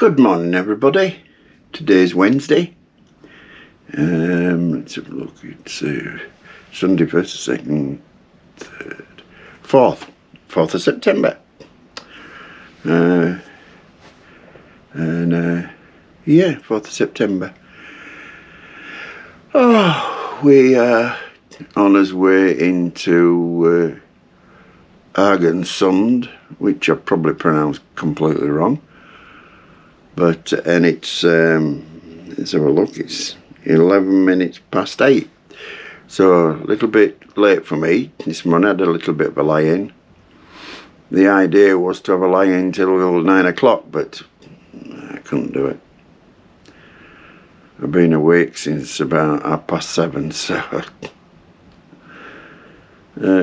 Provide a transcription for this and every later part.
Good morning, everybody. Today's Wednesday. Let's have a look. It's Sunday, 1st, 2nd, 3rd, 4th of September. Yeah, 4th of September. Oh, we are on our way into Haugesund, which I probably pronounced completely wrong. But, and it's, let's have a look, it's 11 minutes past 8. So, a little bit late for me. This morning I had a little bit of a lie-in. The idea was to have a lie-in till 9 o'clock, but I couldn't do it. I've been awake since about 7:30, so...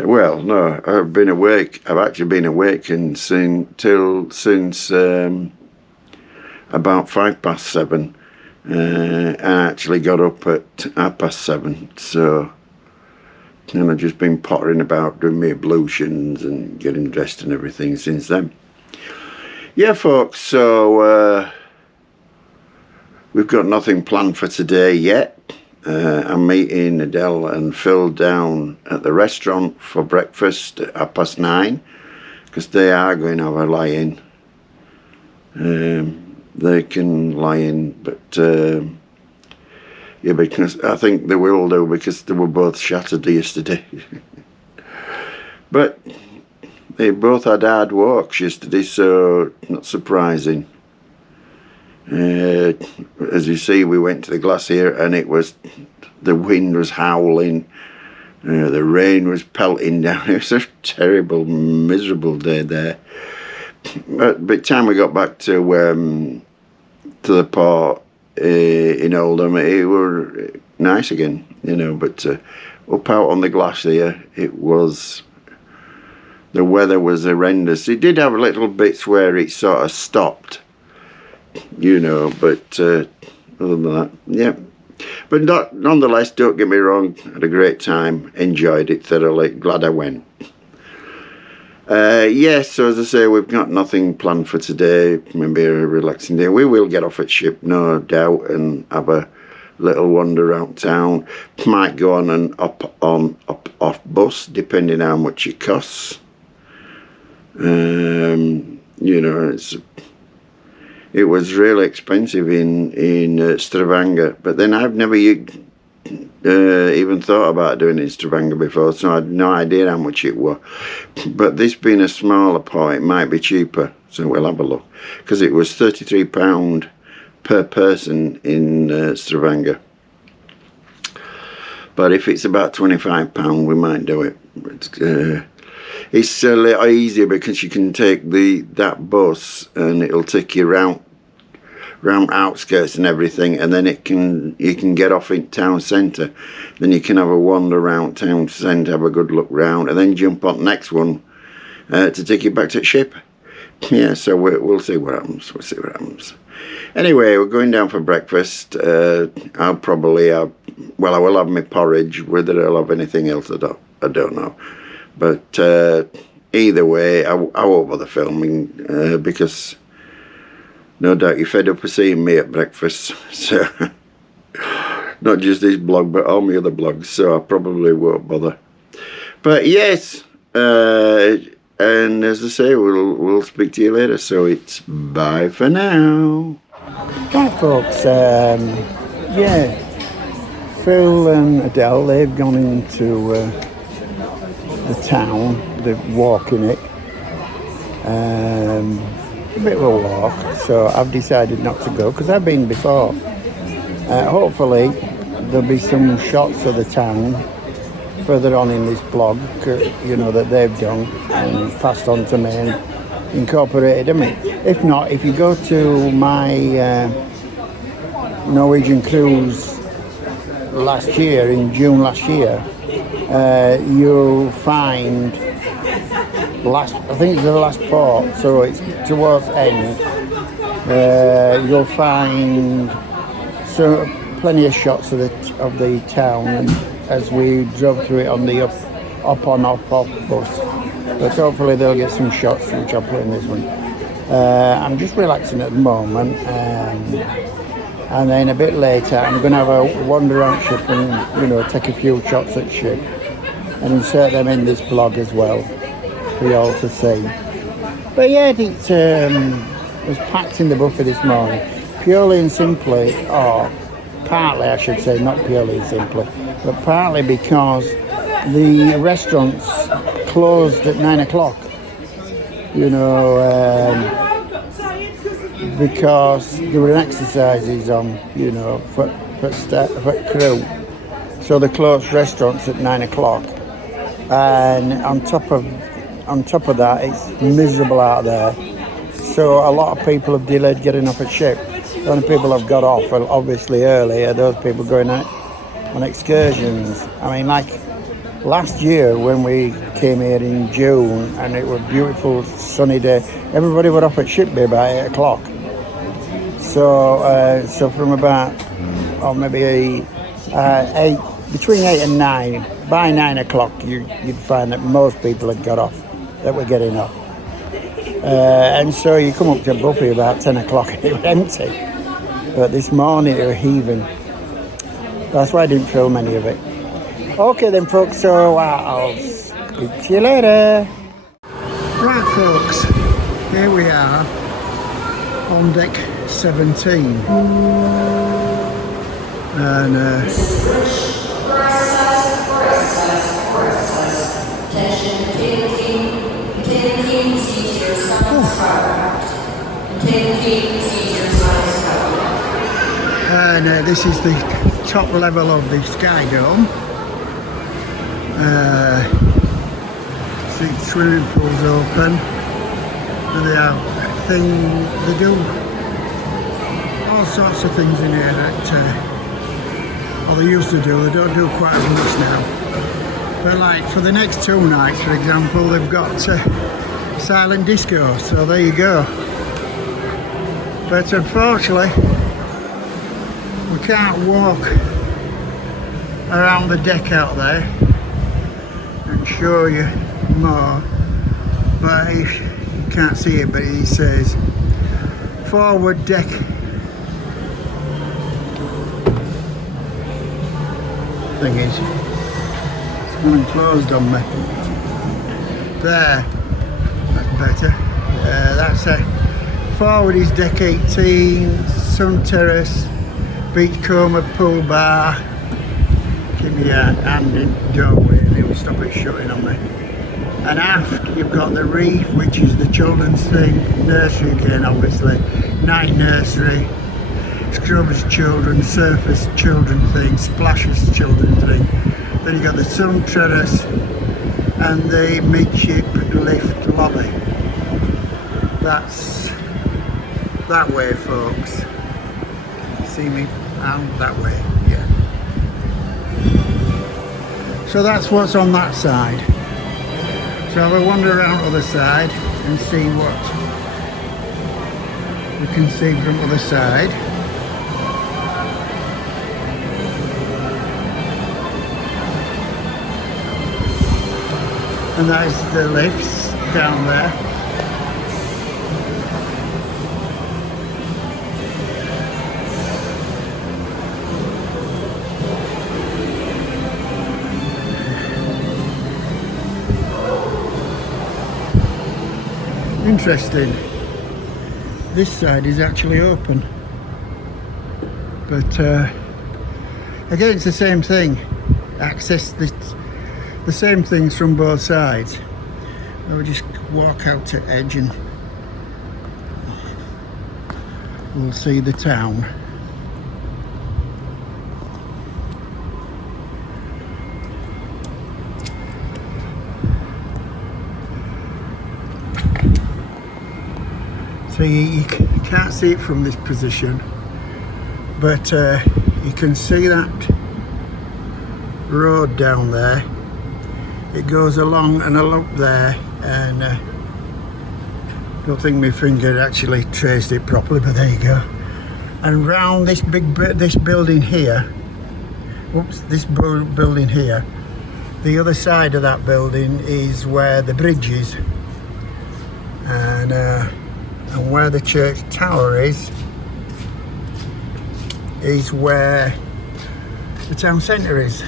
well, no, I've been awake. I've actually been awake since about 7:05, and I actually got up at 7:30, so, and I've just been pottering about doing my ablutions and getting dressed and everything since then. Yeah, folks, so we've got nothing planned for today yet. I'm meeting Adele and Phil down at the restaurant for breakfast at 9:30, because they are going to have a lie-in. They can lie in, but yeah, because I think they will do, because they were both shattered yesterday. But they both had hard walks yesterday, so not surprising. As you see, we went to the glacier and the wind was howling, the rain was pelting down. It was a terrible, miserable day there. But by the time we got back to the port in Oldham, it were nice again, you know. But up out on the glacier, the weather was horrendous. It did have little bits where it sort of stopped, you know, but other than that, yeah. But nonetheless, don't get me wrong, had a great time, enjoyed it thoroughly, glad I went. Yes, so as I say, we've got nothing planned for today, maybe a relaxing day. We will get off at ship, no doubt, and have a little wander around town. Might go on an off bus, depending how much it costs. You know, it was really expensive in Stavanger, but then I've never even thought about doing it in Stavanger before, so I had no idea how much it was. But this being a smaller port, it might be cheaper, so we'll have a look. Because it was £33 per person in Stavanger. But if it's about £25, we might do it. It's a little easier because you can take that bus and it'll take you round outskirts and everything, and then you can get off in town centre. Then you can have a wander around town centre, have a good look round, and then jump on the next one to take you back to the ship. Yeah, so we'll see what happens. We'll see what happens. Anyway, we're going down for breakfast. I'll probably have, well, I will have my porridge. Whether I'll have anything else, I don't know. But either way, I won't bother filming because no doubt you're fed up of seeing me at breakfast. So not just this blog, but all my other blogs. So I probably won't bother. But yes, and as I say, we'll speak to you later. So it's bye for now. Right, folks. Yeah, Phil and Adele, they've gone into the town. They're walking it. A bit of a walk, so I've decided not to go because I've been before. Hopefully there'll be some shots of the town further on in this blog, you know, that they've done and passed on to me and incorporated. I mean, if not, if you go to my Norwegian cruise last year, in June last year, you'll find I think it's the last port, so it's towards end. You'll find plenty of shots of the town, and as we drove through it on the up on off bus. But hopefully they'll get some shots, which I'll put in this one. I'm just relaxing at the moment, and then a bit later I'm going to have a wander around ship and, you know, take a few shots at ship and insert them in this blog as well for you all to see. But yeah, it was packed in the buffet this morning, purely and simply, or partly I should say, not purely and simply, but partly because the restaurants closed at 9 o'clock. You know, because there were exercises on, you know, for crew. So they closed restaurants at 9 o'clock, and on top of that, it's miserable out there. So a lot of people have delayed getting off a ship. The only people have got off, well, obviously early, are those people going out on excursions. I mean, like last year when we came here in June and it was a beautiful sunny day, everybody were off at ship by about 8 o'clock. So from about, or maybe between 8 and 9, by 9 o'clock you'd find that most people had got off, that were getting off. And so you come up to Buffy about 10 o'clock and it was empty. But this morning it was heaving. That's why I didn't film any of it. Okay then folks, so I'll speak to you later. Right folks, here we are on deck 17. And this is the top level of the Sky Dome. See, swimming pools open. They do all sorts of things in here that, or they used to do. They don't do quite as much now. But like for the next 2 nights, for example, they've got silent disco. So there you go. But unfortunately, we can't walk around the deck out there and show you more, but you can't see it, but it says forward deck. Thing is, it's gone and closed on me. There, that's better. That's it. Forward is deck 18, sun terrace, beachcomber, pool bar. Give me a hand in the doorway and it will stop it shutting on me. And aft you've got the reef, which is the children's thing, nursery again obviously, night nursery, scrubs children, surface children thing, splashes children thing. Then you've got the sun terrace and the midship lift lobby. That's that way folks. See me? And that way, yeah. So that's what's on that side. So have a wander around the other side and see what we can see from the other side. And that is the lifts down there. Interesting. This side is actually open, but again it's the same thing. Access the same things from both sides. We'll just walk out to edge and we'll see the town. So you can't see it from this position, but you can see that road down there. It goes along and along there, and I don't think my finger actually traced it properly, but there you go. And round this this building here, this building here, the other side of that building is where the bridge is, and And where the church tower is where the town centre is.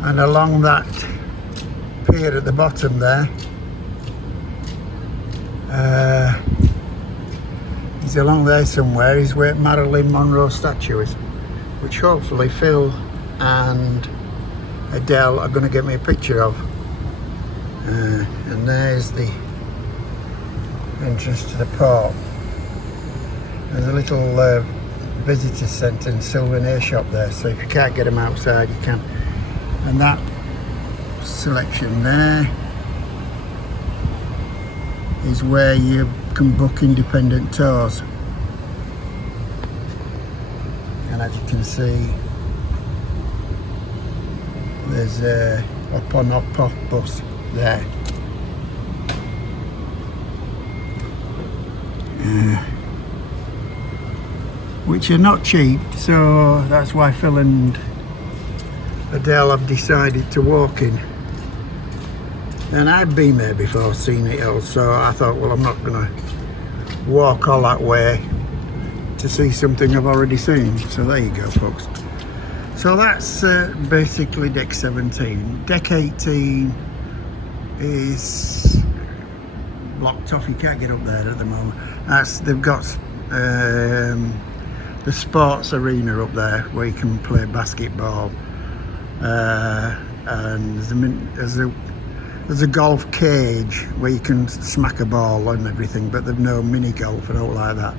And along that pier at the bottom there, is along there somewhere is where Marilyn Monroe statue is, which hopefully Phil and Adele are going to get me a picture of. And there's the entrance to the port. There's a little visitor centre and souvenir shop there, so if you can't get them outside you can. And that selection there is where you can book independent tours. And as you can see, there's a up on off bus there. Which are not cheap, so that's why Phil and Adele have decided to walk in. And I've been there before, seen it all, so I thought, well, I'm not gonna walk all that way to see something I've already seen. So there you go, folks. So that's basically deck 17. Deck 18 is blocked off, you can't get up there at the moment. They've got the sports arena up there where you can play basketball, and there's a golf cage where you can smack a ball and everything, but there's no mini golf and all like that,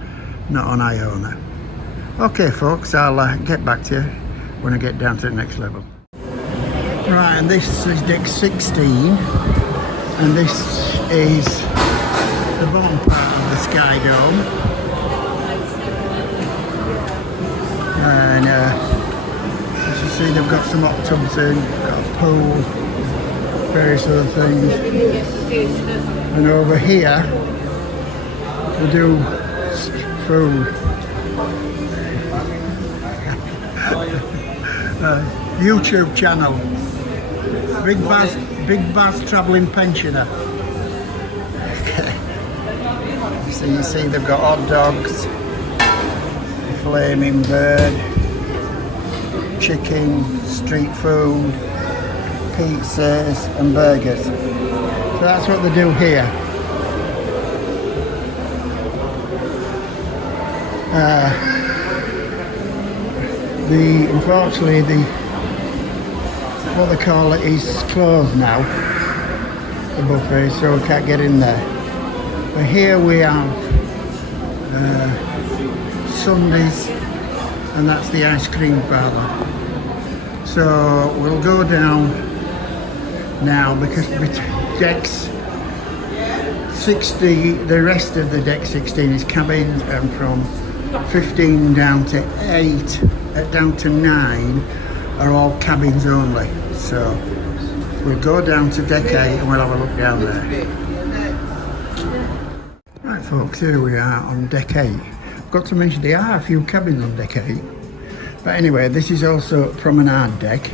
not on Iona. Okay folks, I'll get back to you when I get down to the next level. Right, and this is deck 16, and this is the bottom part of the Sky Dome. And as you see, they've got some hot tubs in, got a pool, various other things. And over here, we do food. YouTube channel, Big Baz Travelling Pensioner. So you see they've got hot dogs, flaming bird, chicken, street food, pizzas and burgers. So that's what they do here. Unfortunately, what they call it is closed now, the buffet, so we can't get in there. But here we have Sundays, and that's the ice cream parlour. So we'll go down now, because decks 60, the rest of the deck 16 is cabins, and from 15 down to 8, down to 9 are all cabins only. So we'll go down to deck 8 and we'll have a look down there. Right folks, here we are on deck 8. I've got to mention there are a few cabins on deck 8. But anyway, this is also a promenade deck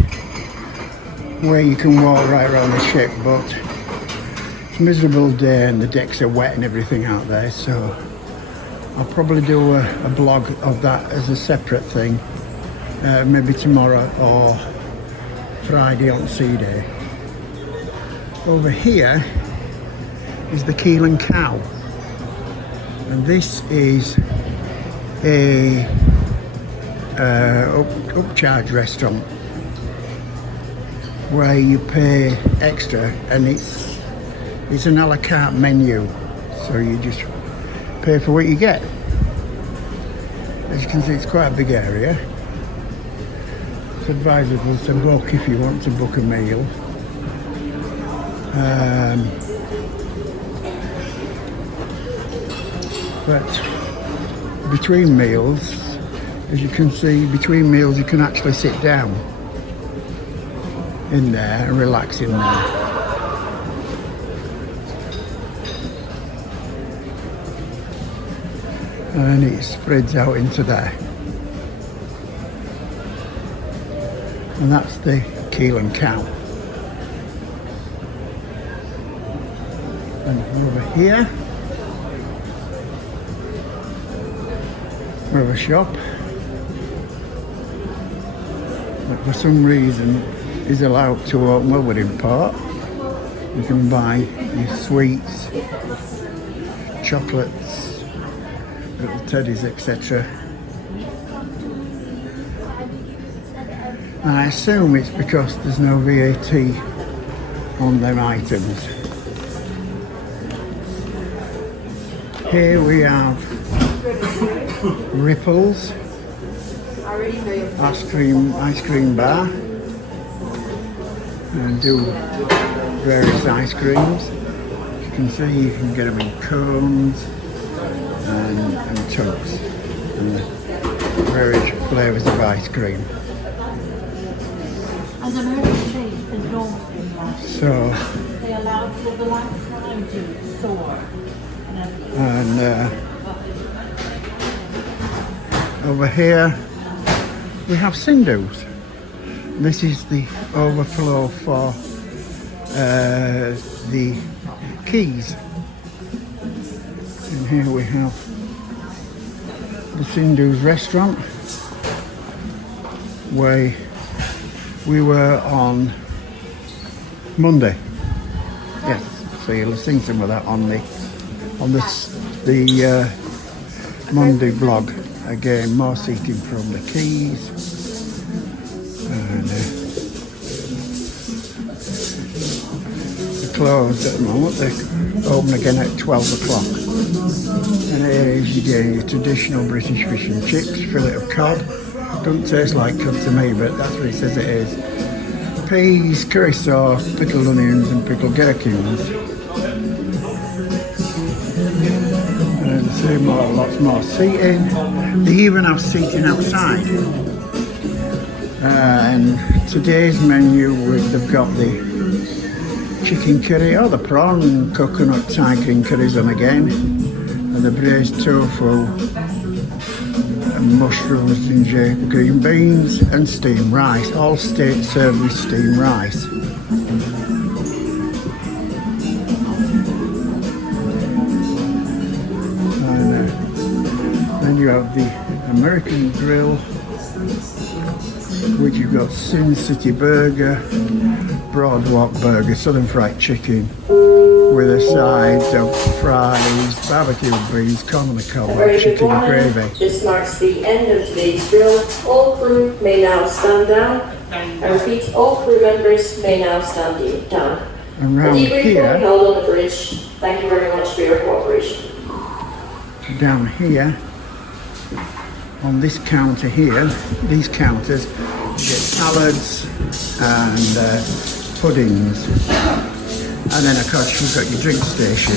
where you can walk right around the ship, but it's a miserable day and the decks are wet and everything out there, so I'll probably do a blog of that as a separate thing, maybe tomorrow or Friday on Sea Day. Over here is the Keel and Cow, and this is a upcharge restaurant where you pay extra, and it's an a la carte menu, so you just pay for what you get. As you can see, it's quite a big area. It's advisable to book if you want to book a meal. But between meals, as you can see, between meals you can actually sit down in there and relax in there. And it spreads out into there. And that's the Keel and Cow. And over here We have a shop that for some reason is allowed to open well within part. You can buy your sweets, chocolates, little teddies, etc. I assume it's because there's no VAT on them items. Here we have Ripples ice cream bar, and do various ice creams. As you can see, you can get them in cones and tubs and various flavours of ice cream. So, and over here we have Sindhu's. This is the overflow for the quays. And here we have the Sindhu's restaurant, where we were on Monday. Yes, so you'll see some of that on the Monday blog. Again, more seating from the quays. And they're closed at the moment. They open again at 12 o'clock. And here is again your traditional British fish and chips, fillet of cod. Doesn't taste like cod to me, but that's what it says it is. Peas, curry sauce, pickled onions and pickled gherkins. And see lots more seating. They even have seating outside. And today's menu, they've got the chicken curry, or the prawn and coconut Thai green curries on again, and the braised tofu, and mushrooms, ginger, green beans and steamed rice, all served with steamed rice. And then you have the American grill, which you've got Sin City burger, Broadwalk burger, southern fried chicken, with a side of fries, barbecue beans, corn on the cob, chicken gravy. This marks the end of today's drill. All crew may now stand down. I repeat, all crew members may now stand down. And round the debrief will be here, held on the bridge. Thank you very much for your cooperation. down here, on this counter here, these counters, you get salads and puddings. And then of course you've got your drink station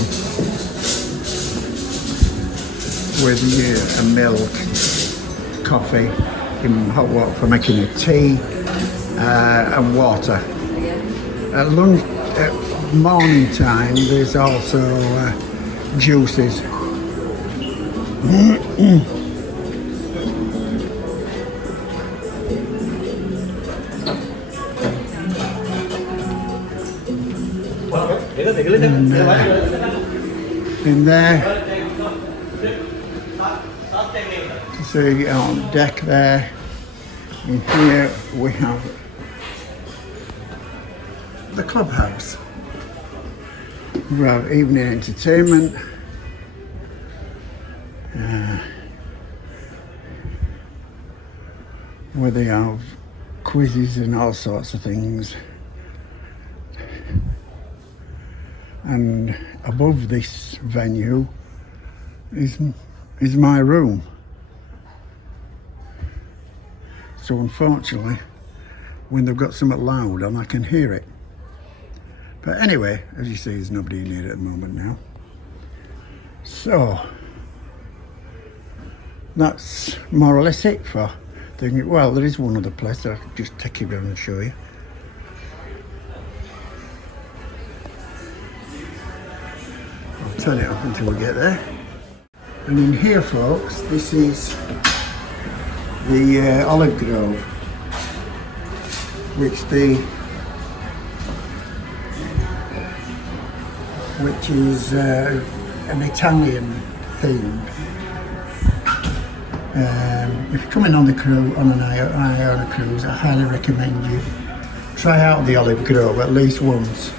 with your milk, coffee, and hot water for making your tea, and water. At morning time there's also juices. And in there, you see on deck there, in here we have the clubhouse. We have evening entertainment, where they have quizzes and all sorts of things. And above this venue is my room. So unfortunately, when they've got something loud on, I can hear it. But anyway, as you see, there's nobody in here at the moment now. So that's more or less it for thinking. Well, there is one other place I'll just take you around and show you. I'll turn it off until we get there. And in here, folks, this is the olive grove, which is an Italian themed. If you're coming on the cruise, on an Iona cruise, I highly recommend you try out the Olive Grove at least once.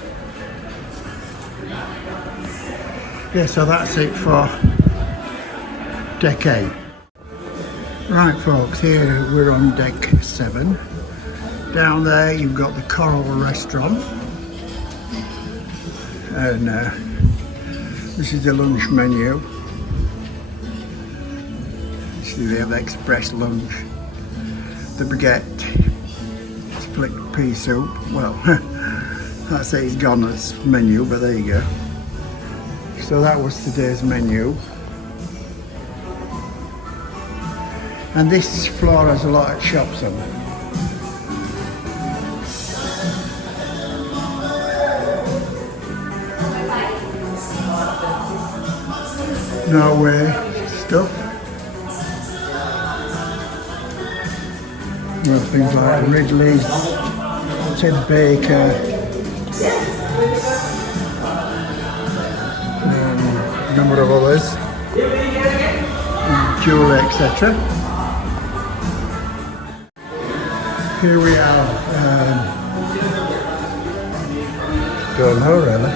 Yeah, so that's it for deck 8. Right folks, here we're on deck 7. Down there you've got the Coral Restaurant, and this is the lunch menu. See, they have the express lunch, the baguette, split pea soup. Well, that's it, it's gone as menu, but there you go. So that was today's menu. And this floor has a lot of shops on it. Norway stuff. Well, things like Ridley's, Ted Baker, a number of others, jewellery, etc. Here we have, don't know really.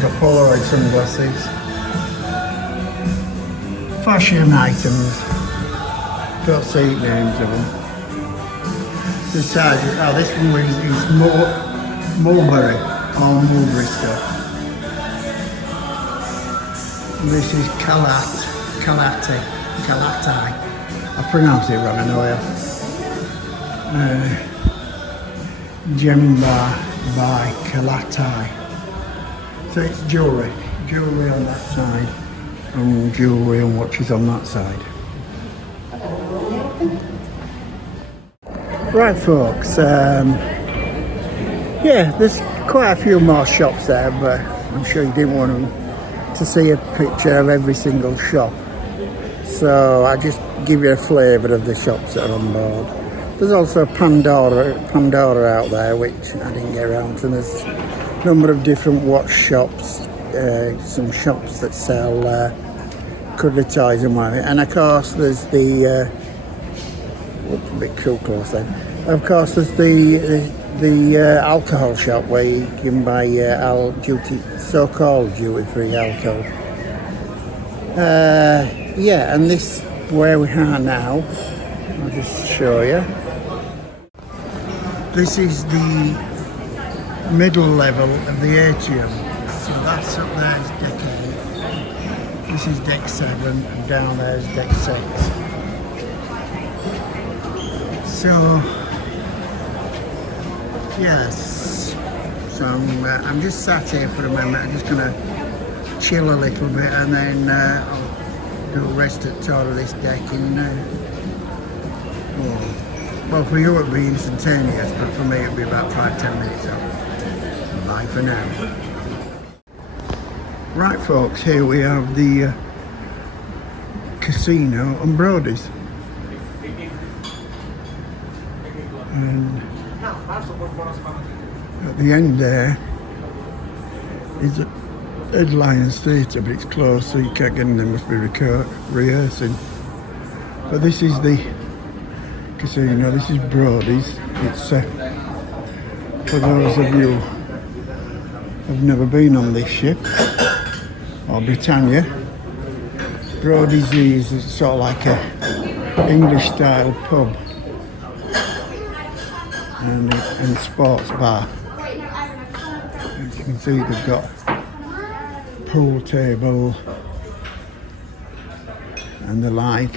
Got Polaroid sunglasses, fashion items, don't see names of them. This side, this one is mulberry, all mulberry stuff. And this is Kalati. I pronounced it wrong, I know I have. Gem Bar by Kalati. So it's jewellery on that side, and jewellery and watches on that side. Right folks, yeah, there's quite a few more shops there, but I'm sure you didn't want to see a picture of every single shop. So I just give you a flavour of the shops that are on board. There's also Pandora out there, which I didn't get around to. There's a number of different watch shops, some shops that sell cuddly toys and what. And of course there's the a bit too close then. Of course there's the alcohol shop where you can buy so-called duty-free alcohol. Yeah, and this where we are now. I'll just show you. This is the middle level of the atrium. So that's up there is deck 8. This is deck 7, and down there is deck 6. So, yes. So I'm just sat here for a moment. I'm just going to chill a little bit, and then I'll do a rest at tour of this deck in well, for you it'll be instantaneous, but for me it'll be about 5-10 minutes off. Bye for now. Right folks, here we have the casino on Brody's. And at the end there is a Headliners Theatre, but it's closed so you can't get in there, must be rehearsing. But this is the casino, this is Brody's. It's for those of you who have never been on this ship, or Britannia, Brody's is sort of like a English style pub and sports bar. As you can see, they've got pool table and the like,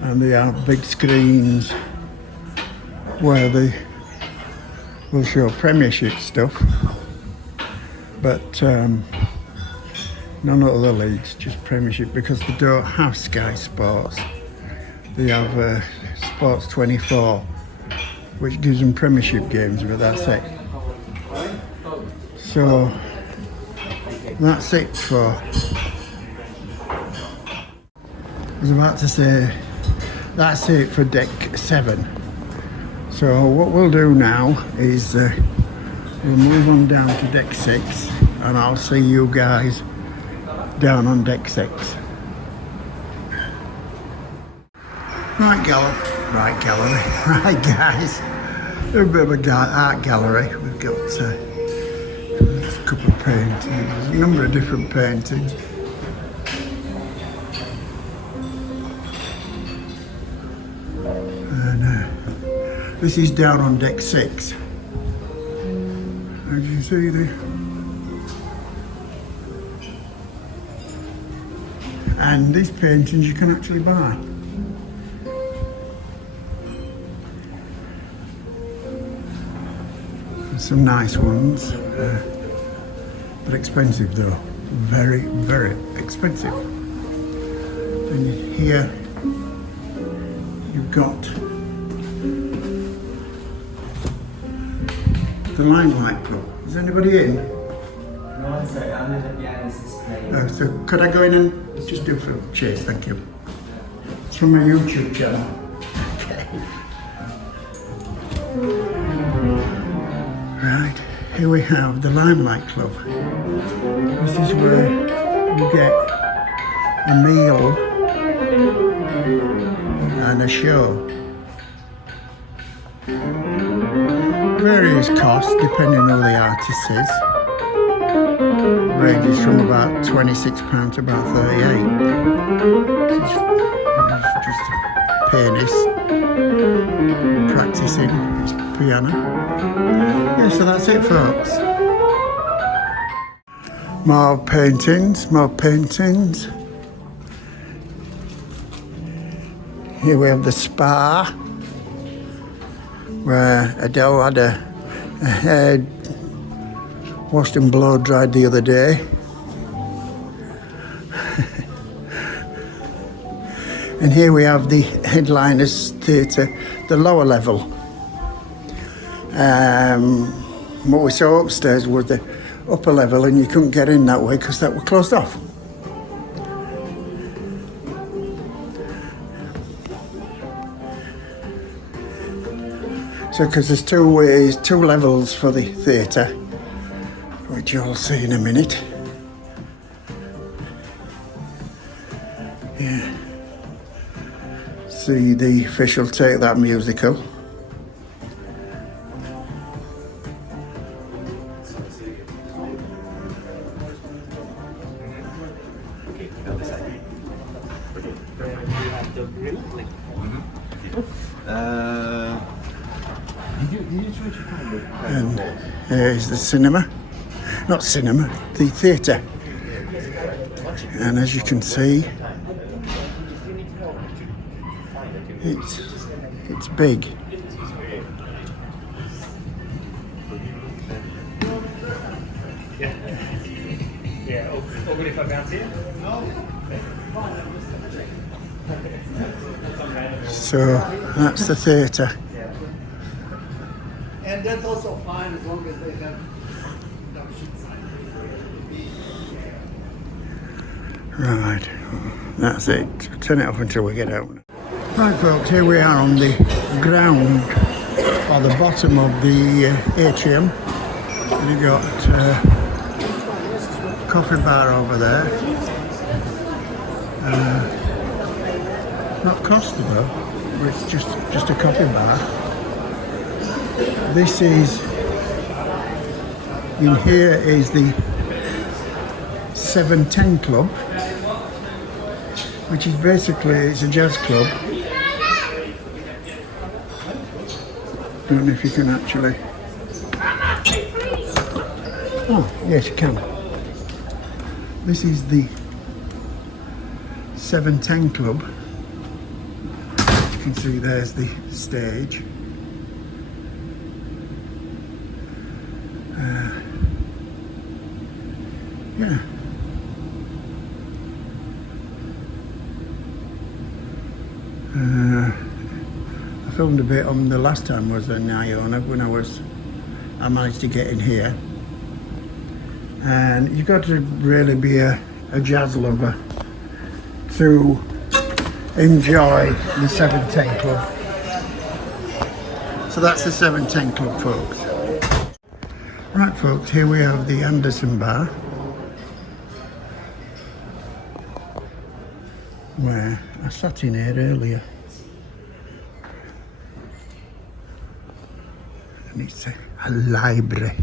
and they have big screens where they will show Premiership stuff, but none of the leagues, just Premiership, because they don't have Sky Sports. They have Sports 24, which gives them Premiership games, but that's it. So that's it for, I was about to say, that's it for deck 7. So what we'll do now is we'll move on down to deck 6, and I'll see you guys down on deck 6. Right gallery, right guys. A bit of a art gallery. We've got a couple of paintings, a number of different paintings. And this is down on deck 6. As you see there. And these paintings you can actually buy. Some nice ones, but expensive though. Very, very expensive. And here you've got the Limelight Club. Is anybody in? No one's there. Under the piano is playing. Oh, so could I go in and just do a film? Cheers, thank you. It's from my YouTube channel. Okay. Right, here we have the Limelight Club. This is where you get a meal and a show. Various costs depending on who the artist is. Ranges from about £26 to about 38. This is just a pianist practicing his piano. Yeah, so that's it, folks. More paintings, more paintings. Here we have the spa, where Adele had a head washed and blow dried the other day. And here we have the Headliners Theatre, the lower level. What we saw upstairs was the upper level, and you couldn't get in that way because that was closed off. So, because there's two levels for the theatre, which you'll see in a minute. Yeah. See the fish will take that musical. And here's the cinema. Not cinema, the theatre. And as you can see, it's big. So that's the theatre. And that's also fine as long as they have Right, that's it. Turn it off until we get out. Right, folks, here we are on the ground, or the bottom of the atrium. And you've got a coffee bar over there. Not Costa though, but it's just a coffee bar. This is, in here is the 710 Club, which is basically, it's a jazz club. Don't know if you can actually, oh yes you can. This is the 710 Club. You can see there's the stage. Yeah. I filmed a bit on the last time was in Iona when I managed to get in here. And you've got to really be a jazz lover to enjoy the 710 Club. So that's the 710 Club, folks. Right, folks, here we have the Anderson Bar, where I sat in here earlier. and it's a library.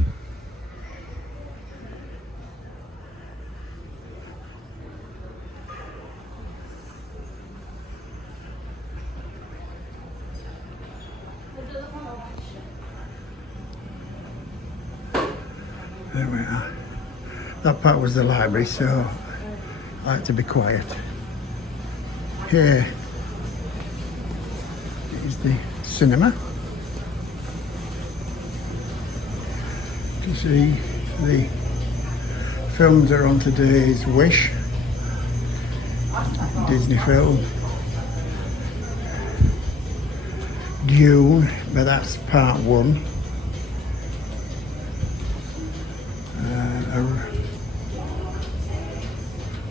There we are. That part was the library, so I had to be quiet. Here is the cinema. You can see the films are on today's Wish, Disney film. Dune, but that's part one.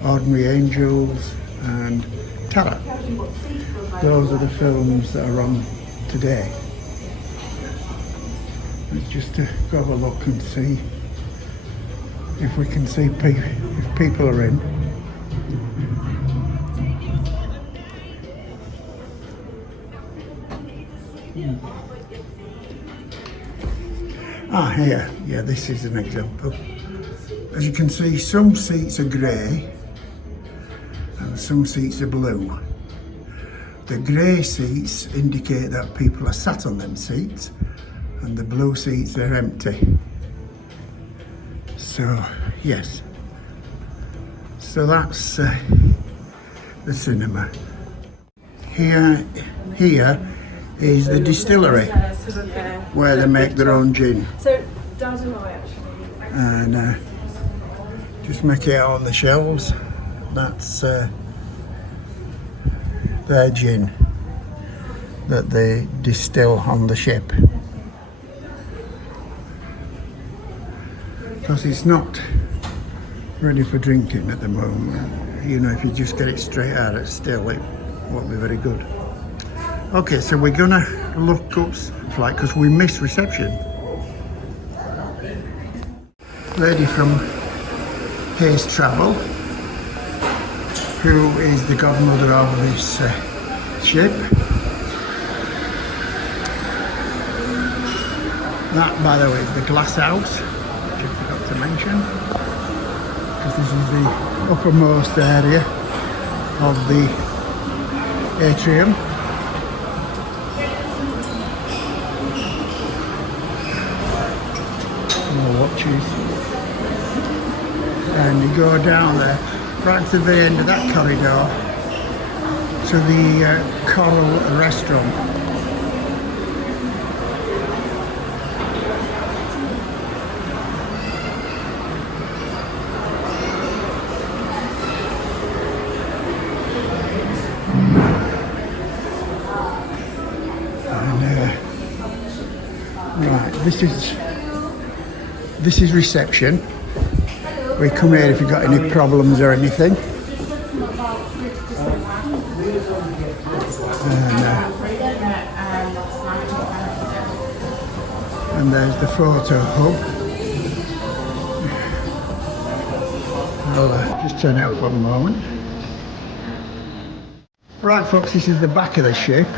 Ordinary Angels and Terror. Those are the films that are on today. It's just to go have a look and see if we can see if people are in. Here, yeah, this is an example. As you can see, some seats are grey and some seats are blue. The grey seats indicate that people are sat on them seats, and the blue seats are empty. So, yes. So that's the cinema. Here is the distillery where they make their own gin. So, Dad and I actually. And just make it out on the shelves. That's their gin that they distill on the ship. Because it's not ready for drinking at the moment. You know, if you just get it straight out of still, it won't be very good. Okay, so we're gonna look up flight because we missed reception. Lady from Hayes Travel, who is the godmother of this ship. That, by the way, is the glass house, which I forgot to mention, because this is the uppermost area of the atrium. More watches. And you go down there, right to the end of that corridor, to the Coral Restaurant. And right, this is reception. We come here if you've got any problems or anything. And there's the photo hub. I'll just turn it up for a moment. Right folks, this is the back of the ship.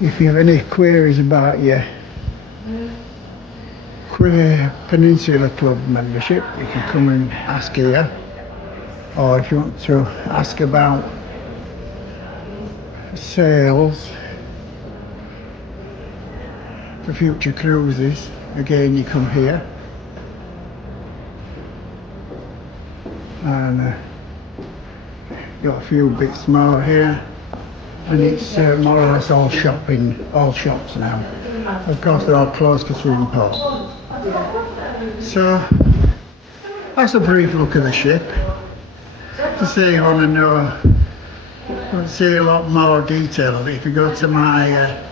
If you have any queries about your Peninsula Club membership, you can come and ask here, or if you want to ask about sales for future cruises, again you come here. And got a few bits more here, and it's more or less all shops now. Of course they're all closed to swimming pool. So that's a brief look at the ship. To say you want to know, want to see a lot more detail of it, if you go to my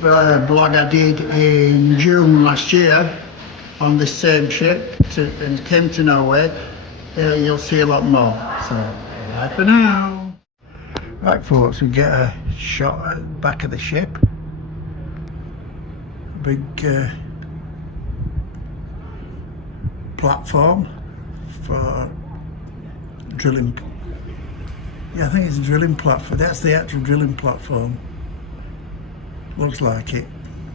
blog I did in June last year on this same ship and came to Norway, you'll see a lot more. So bye for now. Right folks, we get a shot at the back of the ship. Big platform for drilling. Yeah, I think it's a drilling platform. That's the actual drilling platform. Looks like it.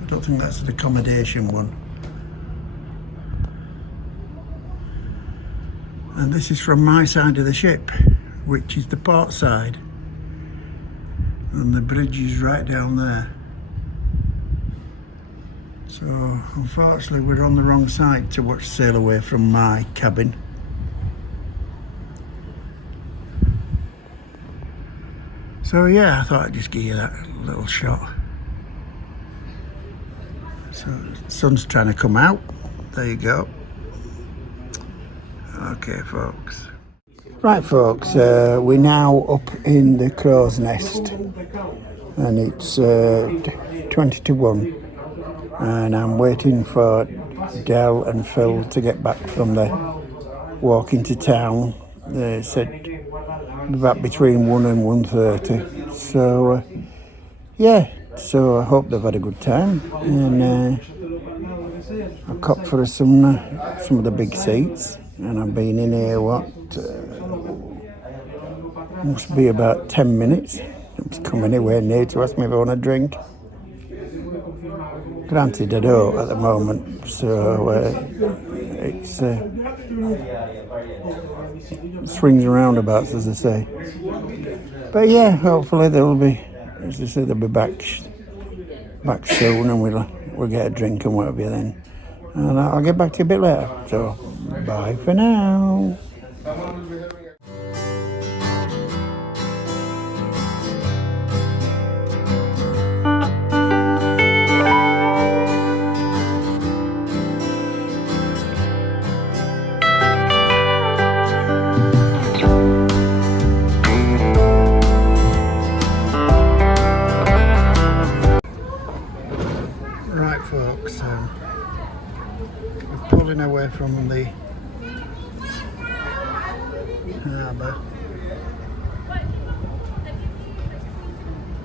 I don't think that's an accommodation one. And this is from my side of the ship, which is the port side. And the bridge is right down there. So unfortunately we're on the wrong side to watch sail away from my cabin. So yeah, I thought I'd just give you that little shot. So the sun's trying to come out. There you go. Okay folks. Right folks, we're now up in the crow's nest and it's 20 to 1 and I'm waiting for Adele and Phil to get back from the walk into town. They said about between 1 and 1:30. So yeah, so I hope they've had a good time and I copped for some of the big seats and I've been in here must be about 10 minutes. It's come anywhere near to ask me if I want a drink. Granted I don't at the moment, so it's swings and roundabouts as they say. But yeah, hopefully they'll be, as they say, they'll be back soon and we'll get a drink and whatever then. And I'll get back to you a bit later. So bye for now. Right folks, we're pulling away from the harbour.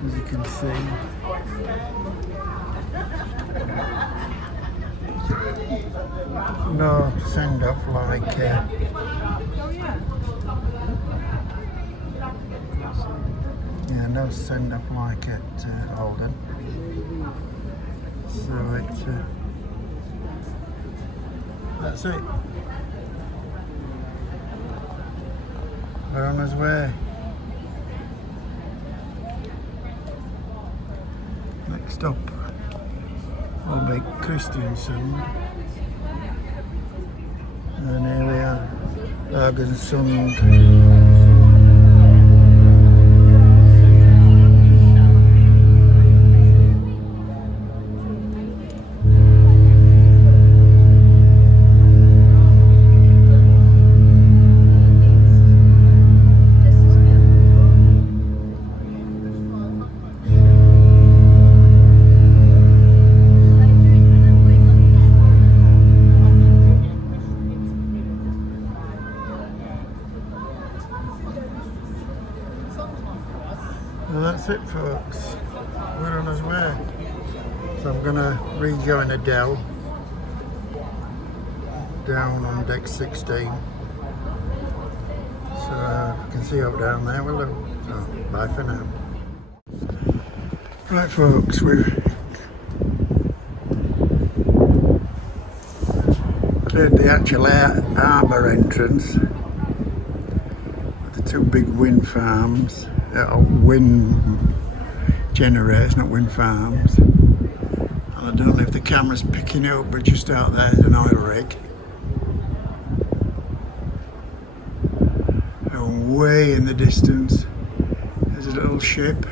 As you can see, no send off like no send off like at Haugesand. So it's that's it. We're on his way. Next stop will be Haugesand. And here we are, Haugesund. Well, that's it folks, we're on his way. So I'm going to rejoin Adele down on deck 16. So you can see up down there, will do. So bye for now. Right folks, we've cleared the actual harbour entrance. The two big wind farms. Wind generators, not wind farms. And I don't know if the camera's picking up, but just out there is an oil rig. And way in the distance there's a little ship.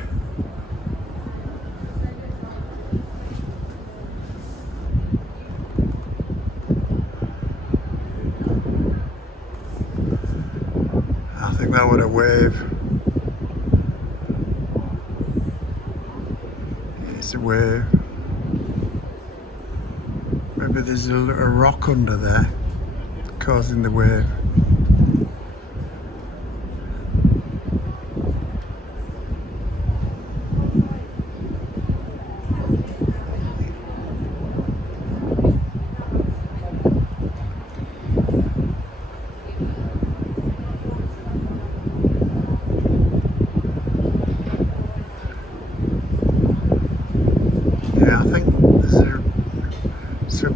I think that would a wave. It's a wave. Maybe there's a rock under there causing the wave.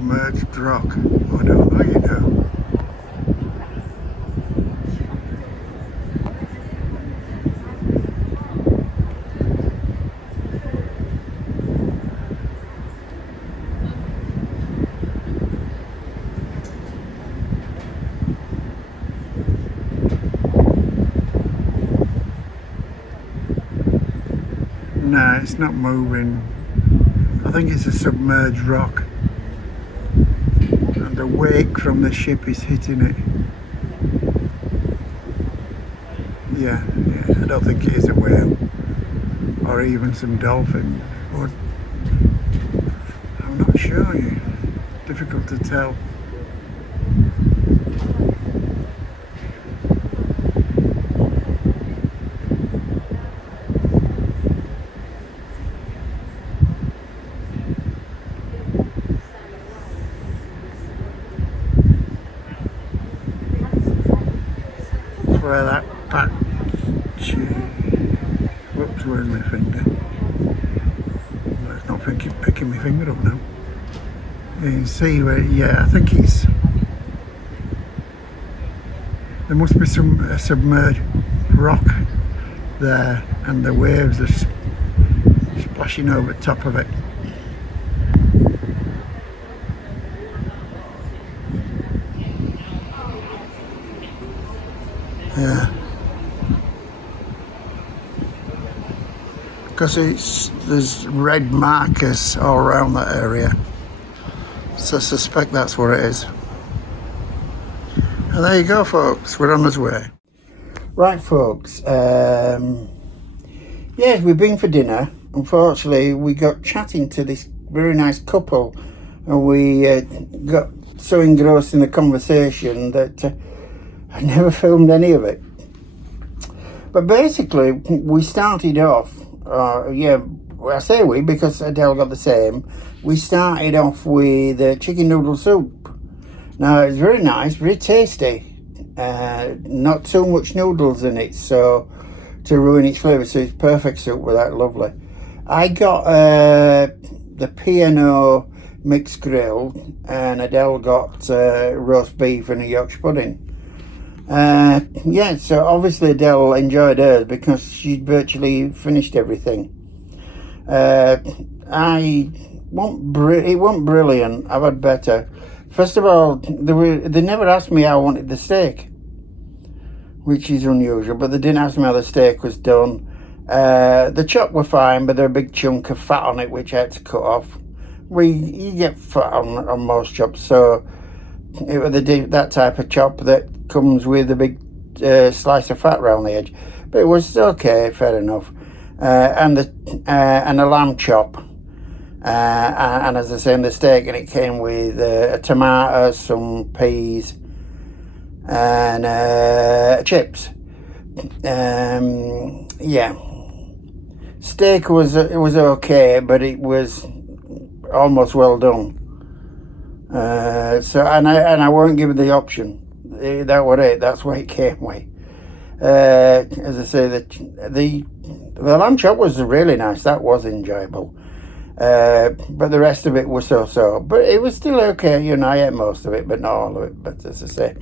submerged rock. I don't know, you know. No, it's not moving. I think it's a submerged rock. And the wake from the ship is hitting it. Yeah, I don't think it is a whale. Or even some dolphin. Or, I'm not sure. Difficult to tell. Where that patch, whoops, where's my finger? Well, it's not picking my finger up now. You can see where, yeah, I think it's, there must be a submerged rock there, and the waves are splashing over the top of it. Yeah, because there's red markers all around that area, so I suspect that's what it is. And there you go, folks, we're on our way. Right, folks, yes, we've been for dinner. Unfortunately, we got chatting to this very nice couple, and we got so engrossed in the conversation that I never filmed any of it. But basically, we started off, I say we because Adele got the same. We started off with chicken noodle soup. Now, it's very nice, very tasty. Not too much noodles in it, so to ruin its flavour, so it's perfect soup with that, lovely. I got the P&O mixed grill, and Adele got roast beef and a Yorkshire pudding. Yeah, so obviously Adele enjoyed hers because she'd virtually finished everything. It wasn't brilliant. I've had better. First of all, they never asked me how I wanted the steak, which is unusual, but they didn't ask me how the steak was done. The chop were fine, but there was a big chunk of fat on it, which I had to cut off. You get fat on most chops, so it was that type of chop that comes with a big slice of fat around the edge, but it was okay, fair enough. And a lamb chop, and as I say, in the steak, and it came with a tomato, some peas, and chips. Yeah, steak was okay, but it was almost well done. So I weren't given the option. That was it. That's what it came with. As I say, the lamb chop was really nice. That was enjoyable. But the rest of it was so. But it was still okay. You know, I ate most of it, but not all of it. But as I say,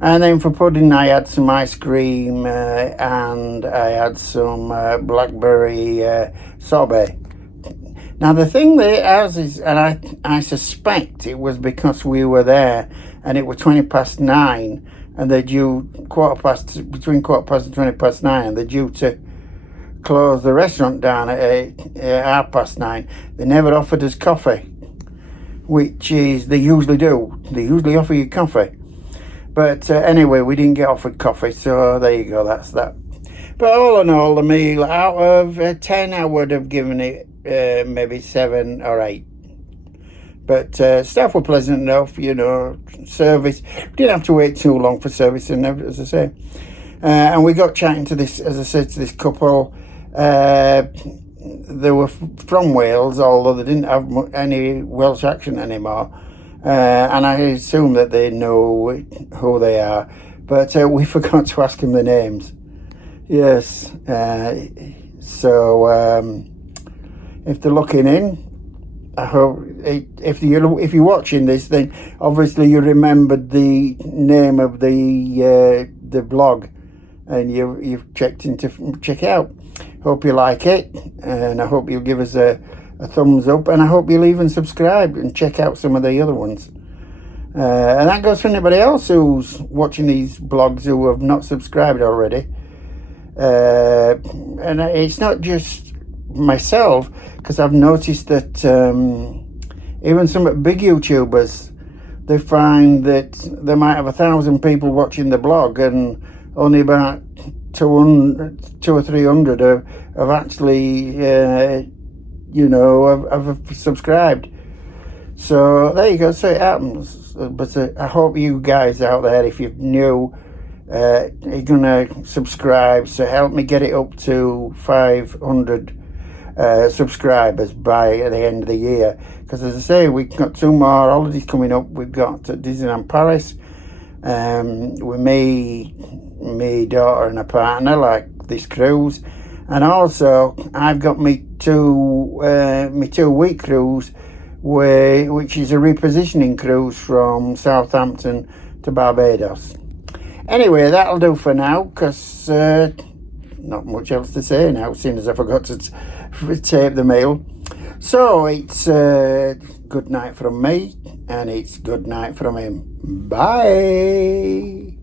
and then for pudding, I had some ice cream and I had some blackberry sorbet. Now the thing there is, and I suspect it was because we were there and it was 9:20, and they're due between 9:15 and 9:20, and they're due to close the restaurant down at 9:30. They never offered us coffee, which is, they usually do. They usually offer you coffee. But anyway, we didn't get offered coffee, so there you go, that's that. But all in all, the meal, out of 10, I would have given it maybe 7 or 8. But staff were pleasant enough, you know, service. We didn't have to wait too long for service, and as I say. And we got chatting to this, as I said, to this couple. They were from Wales, although they didn't have any Welsh accent anymore. And I assume that they know who they are. But we forgot to ask them their names. Yes. So if they're looking in, I hope if you're watching this, then obviously you remembered the name of the blog, and you've checked in to check it out. Hope you like it, and I hope you'll give us a thumbs up, and I hope you'll even subscribe and check out some of the other ones. And that goes for anybody else who's watching these blogs who have not subscribed already. And it's not just myself, because I've noticed that even some big YouTubers, they find that they might have 1,000 people watching the blog, and only about 200 or 300 have actually have subscribed. So there you go. So it happens. But I hope you guys out there, if you're new, you're gonna subscribe. So help me get it up to 500 subscribers by the end of the year. Because as I say, we've got 2 more holidays coming up. We've got Disneyland Paris. With me daughter and a partner, like this cruise, and also I've got me 2-week cruise, which is a repositioning cruise from Southampton to Barbados. Anyway, that'll do for now, because not much else to say now, seeing as I forgot to tape the mail. So it's good night from me, and it's good night from him. Bye.